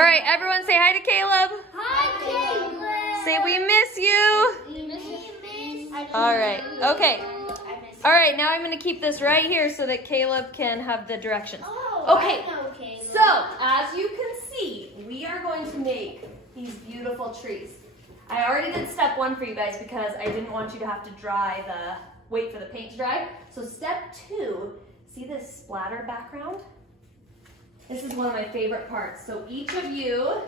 All right, everyone say hi to Caleb. Hi, Caleb. Say we miss you. We miss you. All right, okay. All right, now I'm going to keep this right here so that Caleb can have the directions. Okay, so as you can see, we are going to make these beautiful trees. I already did step 1 for you guys because I didn't want you to have to wait for the paint to dry. So step 2, see this splatter background? This is one of my favorite parts. So each of you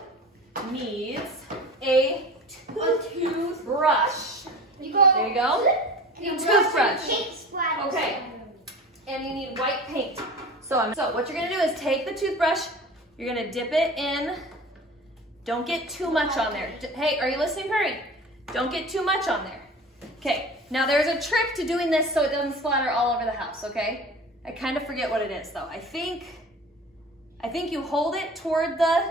needs a toothbrush. There you go. Toothbrush. Okay. And you need white paint. So what you're gonna do is take the toothbrush, you're gonna dip it in. Don't get too much on there. Hey, are you listening, Perry? Don't get too much on there. Okay, now there's a trick to doing this so it doesn't splatter all over the house, okay? I kind of forget what it is though. I think you hold it toward the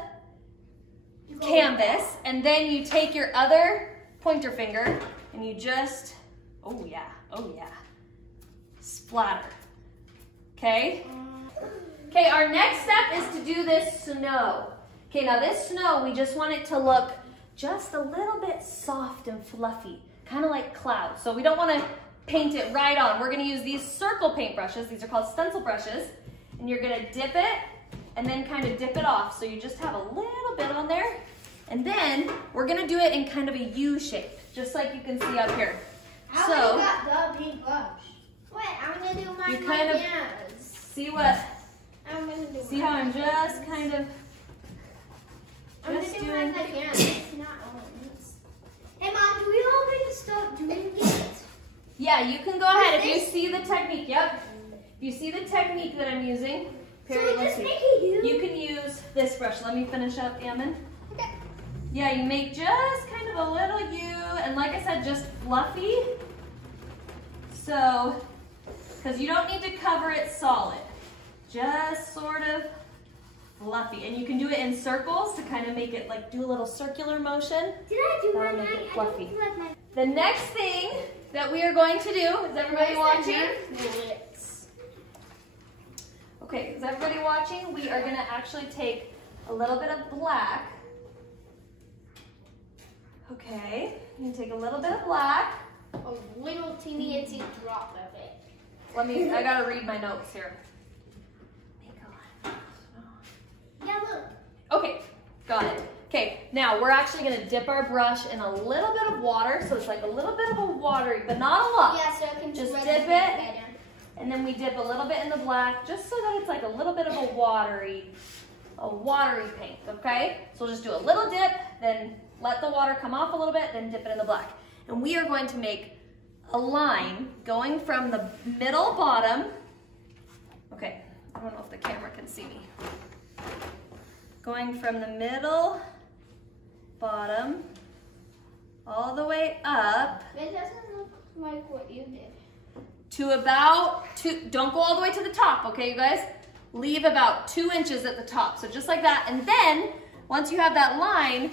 canvas and then you take your other pointer finger and you just, oh yeah, splatter, okay? Okay, our next step is to do this snow. Okay, now this snow, we just want it to look just a little bit soft and fluffy, kind of like clouds. So we don't want to paint it right on. We're going to use these circle paint brushes. These are called stencil brushes. And you're going to dip it and then kind of dip it off. So you just have a little bit on there. And then we're going to do it in kind of a U shape, just like you can see up here. So you got the paint brush. Wait, I'm going to do mine. You kind of see what? I'm going to do. See how I'm just kind of. I'm going to do mine like it's not orange. Hey, Mom, do we all need to start doing it? Yeah, you can go ahead if you see the technique. Yep. If you see the technique that I'm using, Perry, let's see. You can use this brush. Let me finish up, Ammon. Okay. Yeah, you make just kind of a little U, and like I said, just fluffy. So, because you don't need to cover it solid. Just sort of fluffy, and you can do it in circles to kind of make it like do a little circular motion. Did I do that'll make it fluffy. The next thing that we are going to do, is everybody watching? Okay, is everybody watching? We are going to actually take a little bit of black. Okay, you can take a little bit of black. A little teeny itty drop of it. I gotta read my notes here. Yellow. Okay, got it. Okay, now we're actually gonna dip our brush in a little bit of water, so it's like a little bit of a watery, but not a lot. Yeah, so I can just dip it, and then we dip a little bit in the black, just so that it's like a little bit of a watery paint, okay? So we'll just do a little dip, then let the water come off a little bit, then dip it in the black. And we are going to make a line going from the middle bottom. Okay, I don't know if the camera can see me. Going from the middle bottom all the way up. It doesn't look like what you did. To about don't go all the way to the top, okay, you guys? Leave about 2 inches at the top, so just like that. And then, once you have that line,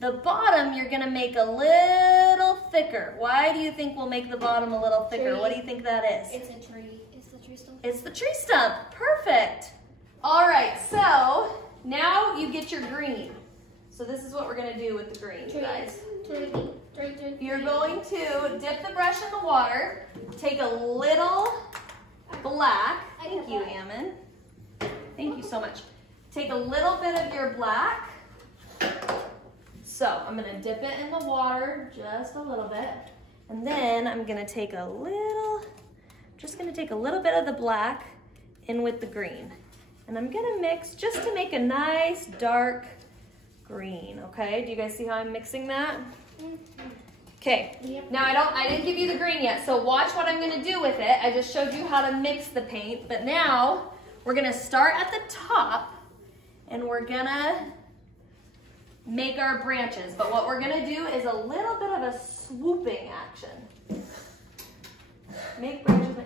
the bottom you're gonna make a little thicker. Why do you think we'll make the bottom a little thicker? Tree. What do you think that is? It's a tree. It's the tree stump. It's the tree stump. Perfect. All right, so now you get your green. So this is what we're gonna do with the green, you guys. You're going to dip the brush in the water, take a little black. Thank you, Ammon. Thank you so much. Take a little bit of your black. So I'm gonna dip it in the water just a little bit. And then I'm gonna take just gonna take a little bit of the black in with the green. And I'm gonna mix just to make a nice dark green, okay? Do you guys see how I'm mixing that? Okay, now I didn't give you the green yet, so watch what I'm gonna do with it. I just showed you how to mix the paint, but now we're gonna start at the top and we're gonna make our branches. But what we're gonna do is a little bit of a swooping action. Make branches,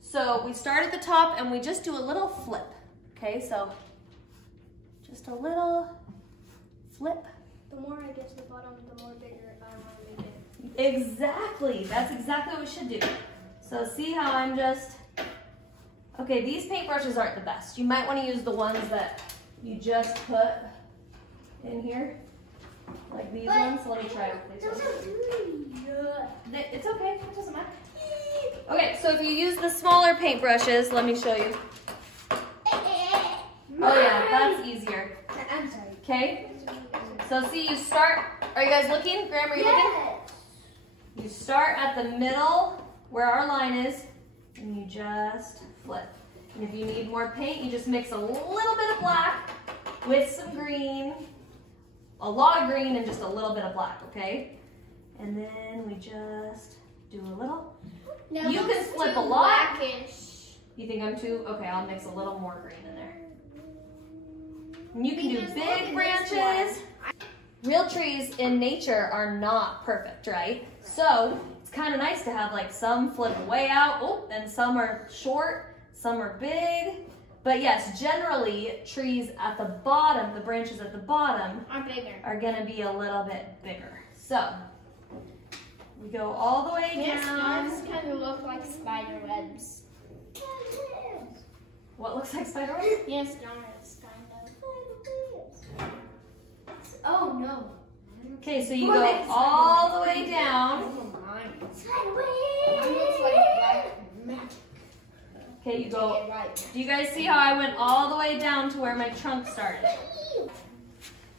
so we start at the top and we just do a little flip. Okay, so just a little flip. The more I get to the bottom, the more bigger I want to make it. Exactly, that's exactly what we should do. So see how I'm just, okay, these paintbrushes aren't the best. You might want to use the ones that you just put in here. Like these ones. Let me try it with these ones. It's okay. It doesn't matter. Okay, so if you use the smaller paintbrushes, let me show you. Oh yeah, that's easier. I'm sorry. Okay. So see, you start. Are you guys looking? Graham, are you looking? You start at the middle where our line is, and you just flip. And if you need more paint, you just mix a little bit of black with some green, a lot of green and just a little bit of black, okay? And then we just do a little. No, you can flip a lot. Blackish. You think I'm too? Okay, I'll mix a little more green in there. And you can do big branches. Real trees in nature are not perfect, right? So it's kind of nice to have like some flip way out, and some are short, some are big. But yes, generally trees at the bottom, the branches at the bottom are gonna be a little bit bigger. So we go all the way down. Yes, kind of look like spider webs. What looks like spider webs? Yes, donuts, kind of. Oh no. Okay, so you go all the way down. Okay, you go. Do you guys see how I went all the way down to where my trunk started?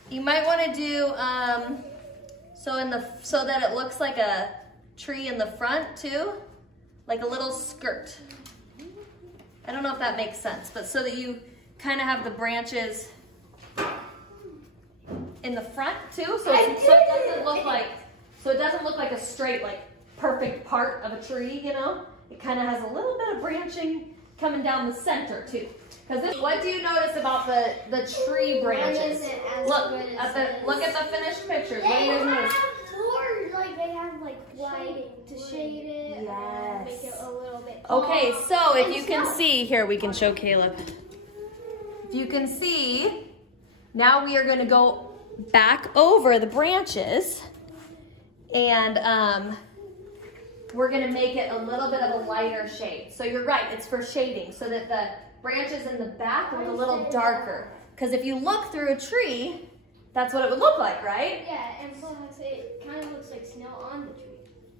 You might want to do so that it looks like a tree in the front too, like a little skirt. I don't know if that makes sense, but so that you kind of have the branches in the front too, so it doesn't look like a straight, like perfect part of a tree, you know? It kind of has a little bit of branching coming down the center too. Because what do you notice about the tree branches? Look at the finished pictures. What do you guys notice? They have like white to shade it. Yes. Make it a little bit. Okay, so if you can see here, we can show Caleb. If you can see, now we are going to go back over the branches, and we're going to make it a little bit of a lighter shade. So you're right, it's for shading, so that the branches in the back look a little darker. Because if you look through a tree, that's what it would look like, right? Yeah, and plus it kind of looks like snow on the tree.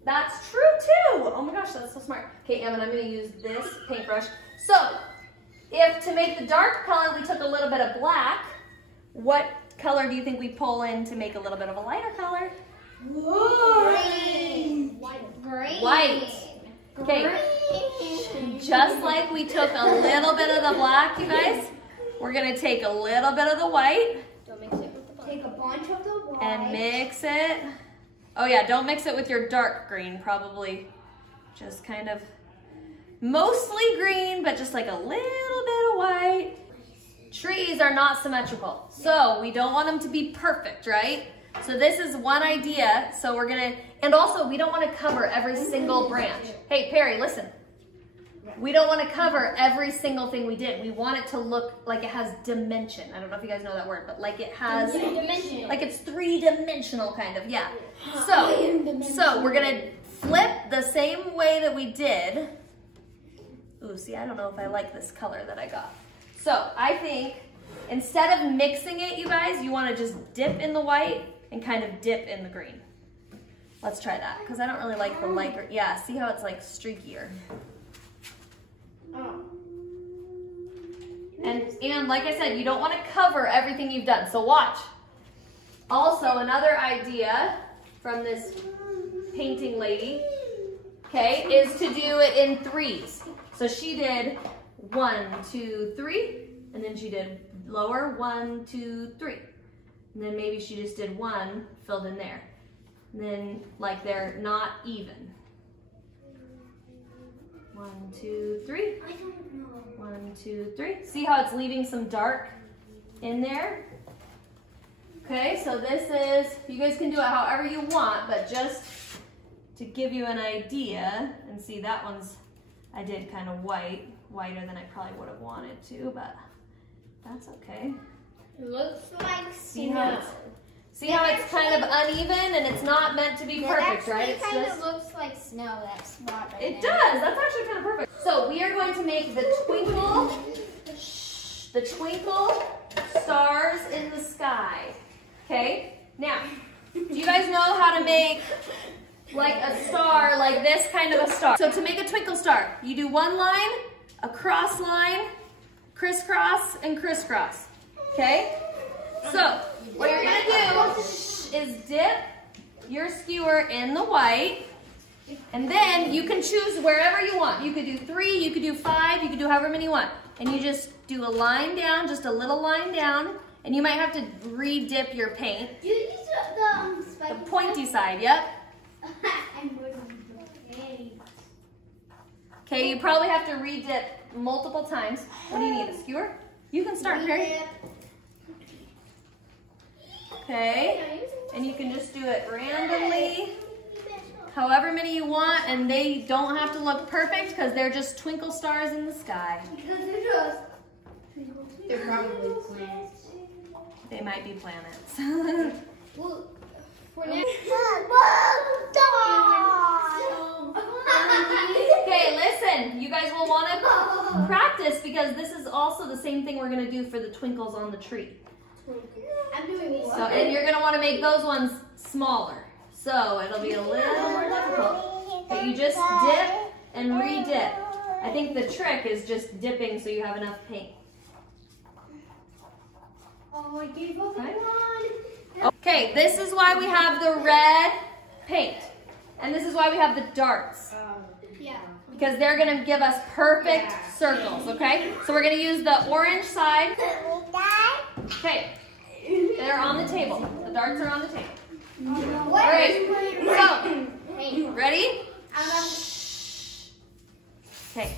That's true too. Oh my gosh, that's so smart. Okay, Evan, I'm going to use this paintbrush. So, if to make the dark color we took a little bit of black, what color do you think we pull in to make a little bit of a lighter color? Green. White. Okay. Just like we took a little bit of the black, you guys, we're going to take a little bit of the white. Don't mix it with the black. Take a bunch of the white. And mix it. Oh yeah, don't mix it with your dark green, probably just kind of mostly green, but just like a little bit of white. Trees are not symmetrical, so we don't want them to be perfect, right? So this is one idea. So we're gonna, and also we don't want to cover every single branch. Hey, Perry, listen. We don't want to cover every single thing we did. We want it to look like it has dimension. I don't know if you guys know that word, but like it has, like it's three-dimensional kind of, yeah. So we're gonna flip the same way that we did. Ooh, see, I don't know if I like this color that I got. So I think instead of mixing it, you guys, you want to just dip in the white and kind of dip in the green. Let's try that, because I don't really like the lighter. Yeah, see how it's like streakier. And like I said, you don't want to cover everything you've done, so watch. Also, another idea from this painting lady, okay, is to do it in threes. So she did 1, 2, 3, and then she did lower 1, 2, 3. And then maybe she just did 1 filled in there. And then like they're not even. 1, 2, 3. I don't know. 1, 2, 3. See how it's leaving some dark in there? Okay, so this is, you guys can do it however you want, but just to give you an idea, and see that one's, I did kind of white, whiter than I probably would have wanted to, but that's okay. It looks like see how it's kind of uneven and it's not meant to be perfect, right? It kind of looks like snow, that spot right It does. That's actually kind of perfect. So we are going to make the twinkle stars in the sky. Okay, now, do you guys know how to make like a star, like this kind of a star? So to make a twinkle star, you do one line, a cross line, crisscross, and crisscross, okay? So what you're gonna do is dip your skewer in the white, and then you can choose wherever you want. You could do 3, you could do 5, you could do however many you want. And you just do a line down, just a little line down, and you might have to re-dip your paint. Do you use the pointy side, yep. Okay, you probably have to re-dip multiple times. What do you need, a skewer? You can start, Perry. Okay, and you can just do it randomly, however many you want, and they don't have to look perfect because they're just twinkle stars in the sky. They're probably planets. They might be planets. Well, for now. Okay, listen, you guys will want to practice because this is also the same thing we're going to do for the twinkles on the tree. I'm doing So, and you're going to want to make those ones smaller. So it'll be a little more difficult. But you just dip and re-dip. I think the trick is just dipping so you have enough paint. Oh, I gave up one. Okay, this is why we have the red paint. And this is why we have the darts. Yeah. Because they're going to give us perfect circles, okay? So we're going to use the orange side. Okay, they're on the table. The darts are on the table. All right, so, ready? Okay,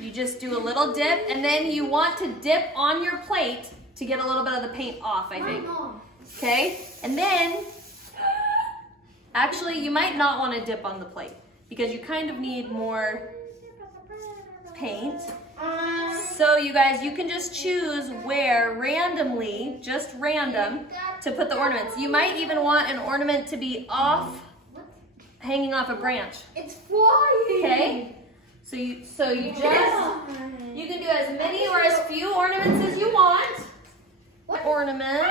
you just do a little dip, and then you want to dip on your plate to get a little bit of the paint off, I think. Okay, and then, actually, you might not want to dip on the plate because you kind of need more paint. So you guys, you can just choose where randomly, just random, to put the ornaments. You might even want an ornament to be off, hanging off a branch. It's flying. Okay? So you can do as many or as few ornaments as you want. Ornaments.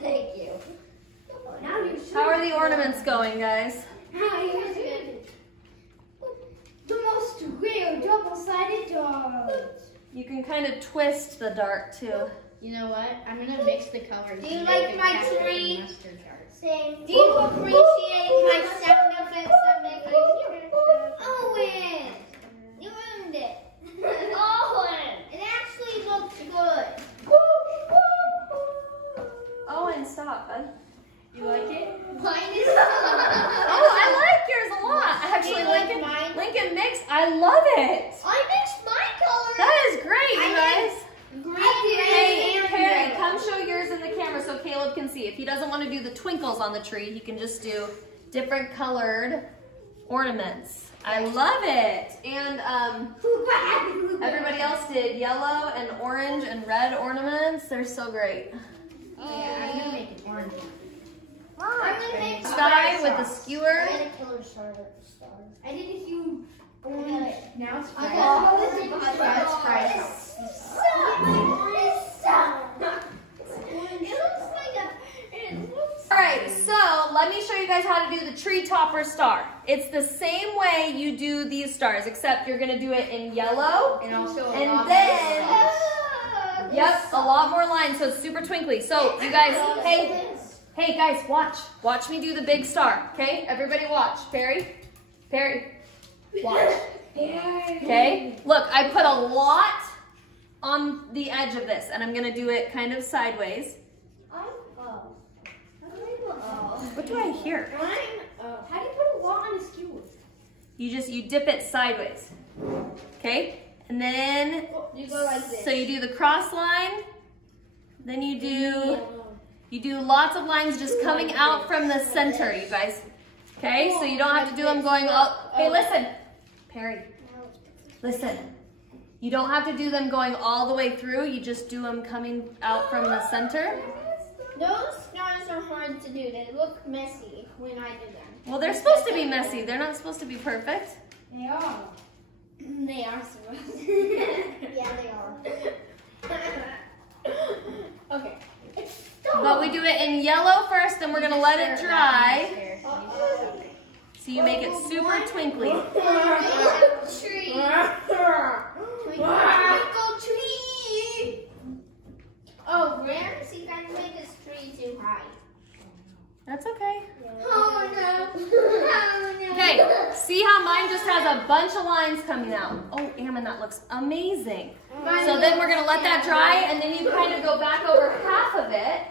Thank you. How are the ornaments going, guys? The most rare double-sided dart. You can kind of twist the dart too. You know what? I'm gonna mix the colors. Do you like my tree? Mustard darts. Do you appreciate my sound effects that make Owen! You ruined it. Owen! It actually looks good. Owen, stop, bud. You like it? Mine is. Oh, I like yours a lot. Actually, You like mine? Lincoln mix, I love it. I mixed my colors. That is great, you guys. Green Hey, and Perry, red. come show yours in the camera so Caleb can see. If he doesn't want to do the twinkles on the tree, he can just do different colored ornaments. I love it. And everybody else did yellow and orange and red ornaments. They're so great. Yeah, I'm gonna make an orange one. I'm gonna make Sky with the skewer. I did a huge orange. Now it's I fried. got That's fried. All right, so let me show you guys how to do the tree topper star. It's the same way you do these stars, except you're gonna do it in yellow. And also a And lot then- more. Yep, a lot more lines, so it's super twinkly. So you guys, hey guys, watch. Watch me do the big star, okay? Everybody watch. Perry, watch. Okay, look, I put a lot on the edge of this, and I'm gonna do it kind of sideways. What do I hear? How do you put a lot on a skewer? You dip it sideways, okay? And then, You go like this. so you do the cross line, then you do lots of lines just coming out from the center, you guys. Okay, so you don't have to do them going up. Hey, listen, Perry, listen. You don't have to do them going all the way through. You just do them coming out from the center. Those stars are hard to do. They look messy when I do them. Well, they're supposed to be messy. They're not supposed to be perfect. They are. They are supposed to. Yeah, they are. Okay. But we do it in yellow first, then we're gonna let it dry. So you make it super twinkly. Tree. Twinkle tree. Oh, Rams, you gotta make this tree too high. That's okay. Oh no. Oh no. Okay, see how mine just has a bunch of lines coming out. Oh, Ammon, that looks amazing. So then we're gonna let that dry, and then you kind of go back over half of it.